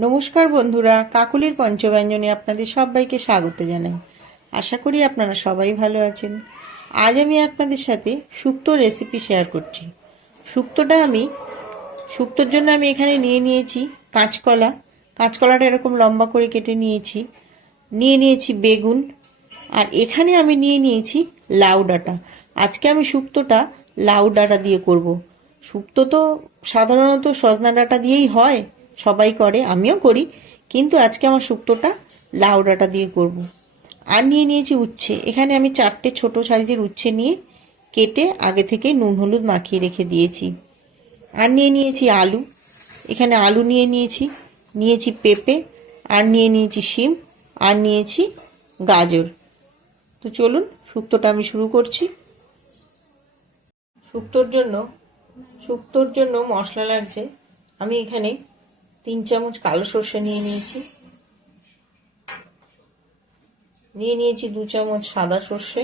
নমস্কার বন্ধুরা, কাকুলির পঞ্চব্যঞ্জনে আপনাদের সবাইকে স্বাগত জানাই। আশা করি আপনারা সবাই ভালো আছেন। আজ আমি আপনাদের সাথে শুক্তো রেসিপি শেয়ার করছি। শুক্তোটা আমি শুক্তোর জন্য আমি এখানে নিয়ে নিয়েছি কাঁচকলা। কাঁচকলাটা এরকম লম্বা করে কেটে নিয়েছি। নিয়ে নিয়েছি বেগুন। আর এখানে আমি নিয়ে নিয়েছি লাউ ডাঁটা। আজকে আমি শুক্তোটা লাউ ডাঁটা দিয়ে করব। শুক্তো তো সাধারণত সজনা ডাঁটা দিয়েই হয় সবাই করে, আমিও করি, কিন্তু আজকে আমার শুক্তোটা লাউ ডাঁটা দিয়ে করব। আর নিয়ে নিয়েছি উচ্ছে। এখানে আমি চারটে ছোট সাইজের উচ্ছে নিয়ে কেটে আগে থেকে নুন, হলুদ মাখিয়ে রেখে দিয়েছি। আর নিয়ে নিয়েছি আলু। এখানে আলু নিয়ে নিয়েছি নিয়েছি পেঁপে, আর নিয়ে নিয়েছি শিম, আর নিয়েছি গাজর। তো চলুন, শুক্তোটা আমি শুরু করছি। শুক্তোর জন্য শুক্তোর জন্য মশলা লাগছে। আমি এখানে তিন চামচ কালো সর্ষে নিয়ে নিয়েছি। নিয়ে নিয়েছি দু চামচ সাদা সর্ষে।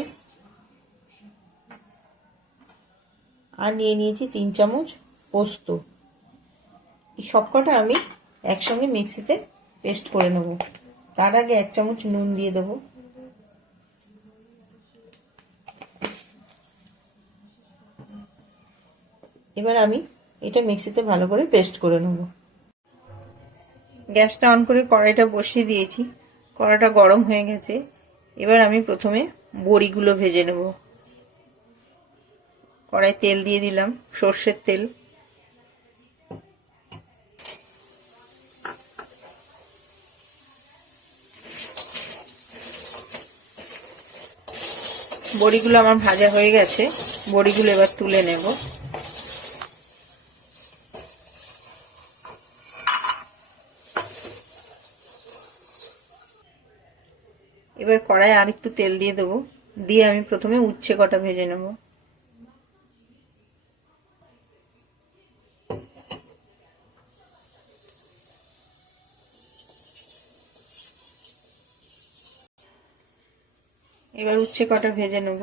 আর নিয়ে নিয়েছি তিন চামচ পোস্ত। এই সবকটা আমি একসঙ্গে মিক্সিতে পেস্ট করে নেব। তার আগে এক চামচ নুন দিয়ে দেবো। এবার আমি এটা মিক্সিতে ভালো করে পেস্ট করে নেব। গ্যাসটা অন করে কড়াইটা বসিয়ে দিয়েছি। কড়াইটা গরম হয়ে গেছে। এবার আমি প্রথমে বড়িগুলো ভেজে নেব। কড়াই তেল দিয়ে দিলাম, সর্ষের তেল। বড়িগুলো আমার ভাজা হয়ে গেছে। বড়িগুলো এবার তুলে নেব। এবার কড়াই আর একটু তেল দিয়ে দেবো। দিয়ে আমি প্রথমে উচ্ছে কটা ভেজে নেব। এবার উচ্ছে কটা ভেজে নেব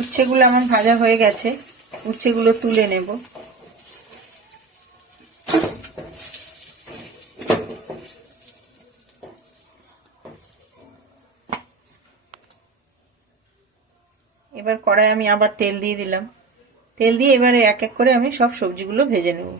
উচ্ছে উচ্ছেগুলো আমার ভাজা হয়ে গেছে। উচ্ছেগুলো তুলে নেব। এবার কড়াই আমি আবার তেল দিয়ে দিলাম। তেল দিয়ে এবারে এক এক করে আমি সব সবজিগুলো ভেজে নেব।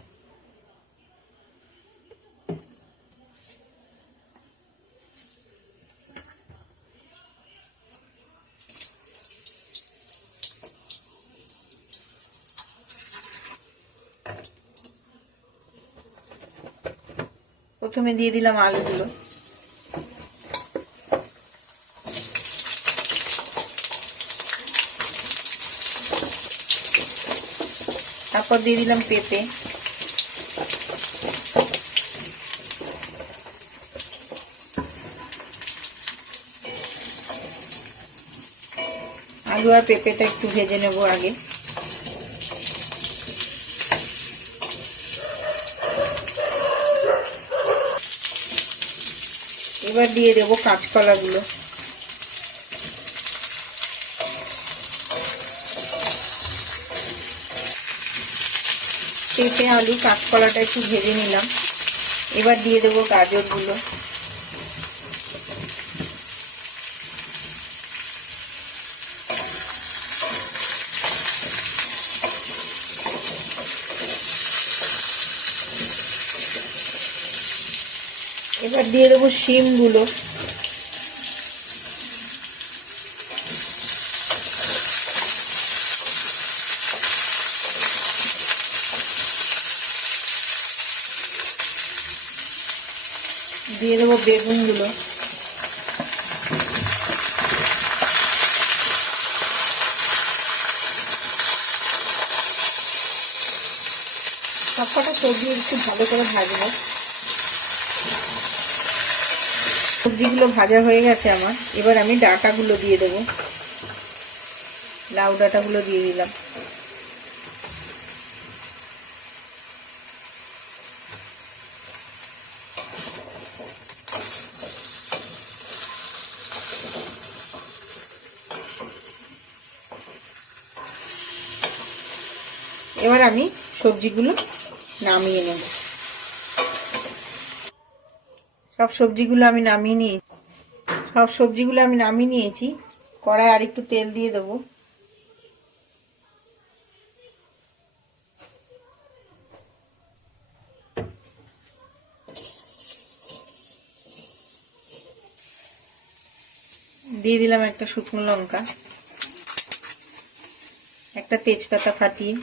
প্রথমে দিয়ে দিলাম আলুগুলো। তারপর দিয়ে দিলাম পেঁপে। আলু আর পেঁপেটা একটু ভেজে নেব আগে। এবার দিয়ে দেবো কাঁচকলাগুলো। পেঁপে আলু কাঁচকলাটা একটু ভেজে নিলাম। এবার দিয়ে দেবো গাজরগুলো। এবার দিয়ে দেবো শিমগুলো। দিয়ে দেবো বেগুনগুলো। সবকটা সবজি একটু ভালো করে ভাজবো। সবজিগুলো ভাজা হয়ে গেছে আমার। এবার আমি ডাটাগুলো দিয়ে দেব। লাউ ডাটাগুলো দিয়ে দিলাম। এবার আমি সবজিগুলো নামিয়ে নেব। সব সবজিগুলো আমি নামিয়ে নিয়ে সব সবজিগুলো আমি নামিয়ে নিয়েছি। কড়াই আর একটু তেল দিয়ে দেবো। দিয়ে দিলাম একটা শুকনো লঙ্কা। একটা তেজপাতা ফাটিয়ে।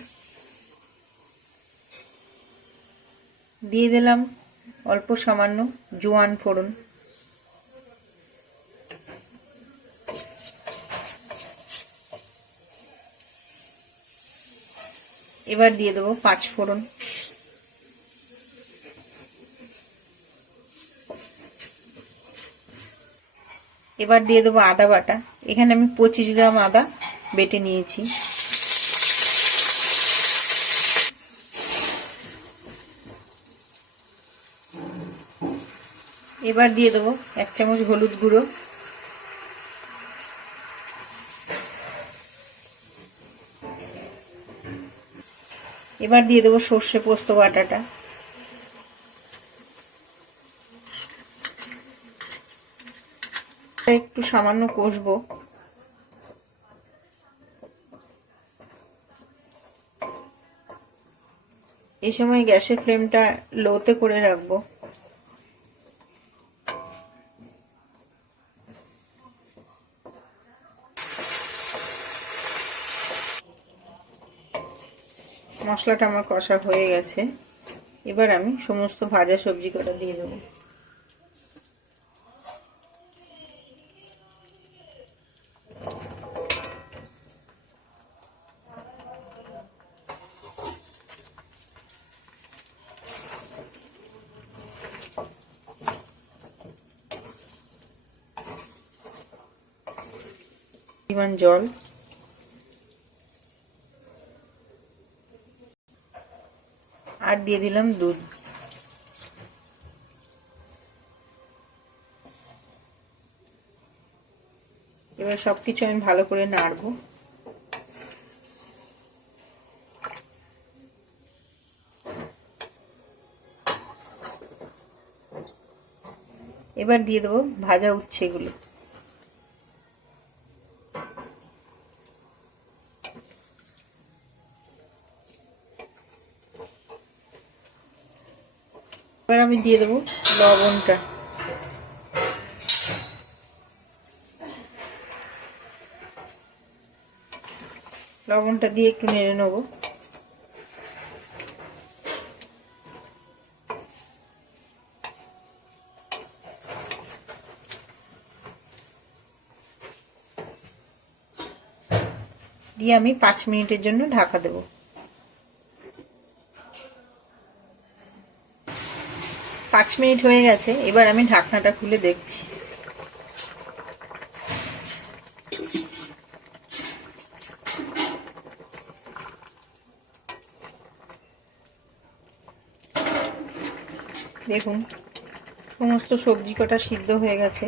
দিয়ে দিলাম অল্প সামান্য জোয়ান ফোড়ন। এবার দিয়ে দেবো পাঁচ ফোড়ন। এবার দিয়ে দেবো আদা বাটা। এখানে আমি পঁচিশ গ্রাম আদা বেটে নিয়েছি। এবার দিয়ে দেবো এক চামচ হলুদ গুঁড়ো। এবার দিয়ে দেবো সর্ষে পোস্ত বাটাটা। একটু সামান্য কষবো। এই সময় গ্যাসের ফ্লেমটা লোতে করে রাখব। মশলাটা আমার কষা হয়ে গেছে। এবার আমি সমস্ত ভাজা সবজি কটা দিয়ে দেবো। জল আর দিয়ে দিলাম দুধ। এবার সব কিছু আমি ভালো করে নাড়বো। এবার দিয়ে দেবো ভাজা উচ্ছেগুলো। এবার আমি দিয়ে দেবো লবণটা। লবণটা দিয়ে একটু নেড়ে নেব। দিয়ে আমি পাঁচ মিনিটের জন্য ঢাকা দেবো। পাঁচ মিনিট হয়ে গেছে, এবার আমি ঢাকনাটা খুলে দেখছি। দেখুন, সমস্ত সবজি কটা সিদ্ধ হয়ে গেছে।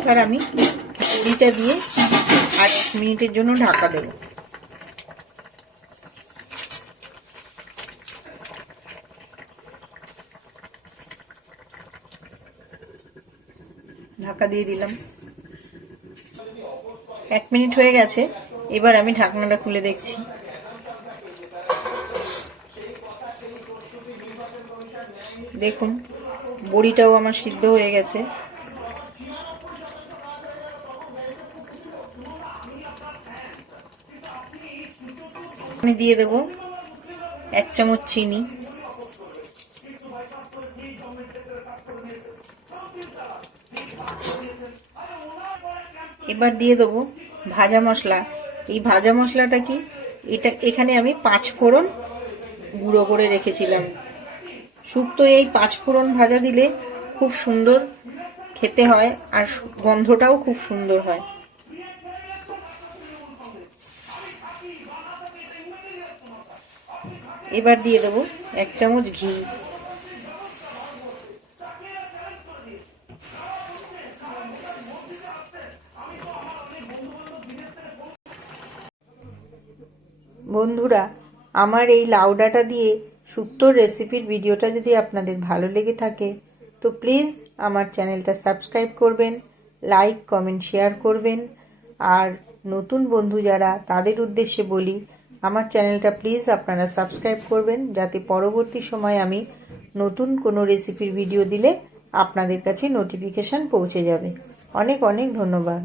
এবার আমি বড়িটা দিয়ে এক মিনিটের জন্য ঢাকা দেবো। ঢাকা দিয়ে দিলাম। এক মিনিট হয়ে গেছে, এবার আমি ঢাকনাটা খুলে দেখছি। দেখুন, বড়িটাও আমার সিদ্ধ হয়ে গেছে। আমি দিয়ে দেব এক চামচ চিনি। এবার দিয়ে দেবো ভাজা মশলা। এই ভাজা মশলাটা কি? এটা এখানে আমি পাঁচ ফোড়ন গুঁড়ো করে রেখেছিলাম। শুক্তো এই পাঁচ ফোড়ন ভাজা দিলে খুব সুন্দর খেতে হয় আর গন্ধটাও খুব সুন্দর হয়। এবার দিয়ে দেবো এক চামচ ঘি। বন্ধুরা, আমার এই লাউ ডাঁটা দিয়ে শুক্তোর রেসিপির ভিডিওটা যদি আপনাদের ভালো লেগে থাকে, তো প্লিজ আমার চ্যানেলটা সাবস্ক্রাইব করবেন, লাইক, কমেন্ট, শেয়ার করবেন। আর নতুন বন্ধু যারা তাদের উদ্দেশ্যে বলি, আমার চ্যানেলটা প্লিজ আপনারা সাবস্ক্রাইব করবেন, যাতে পরবর্তী সময় আমি নতুন কোনো রেসিপির ভিডিও দিলে আপনাদের কাছে নোটিফিকেশান পৌঁছে যাবে। অনেক অনেক ধন্যবাদ।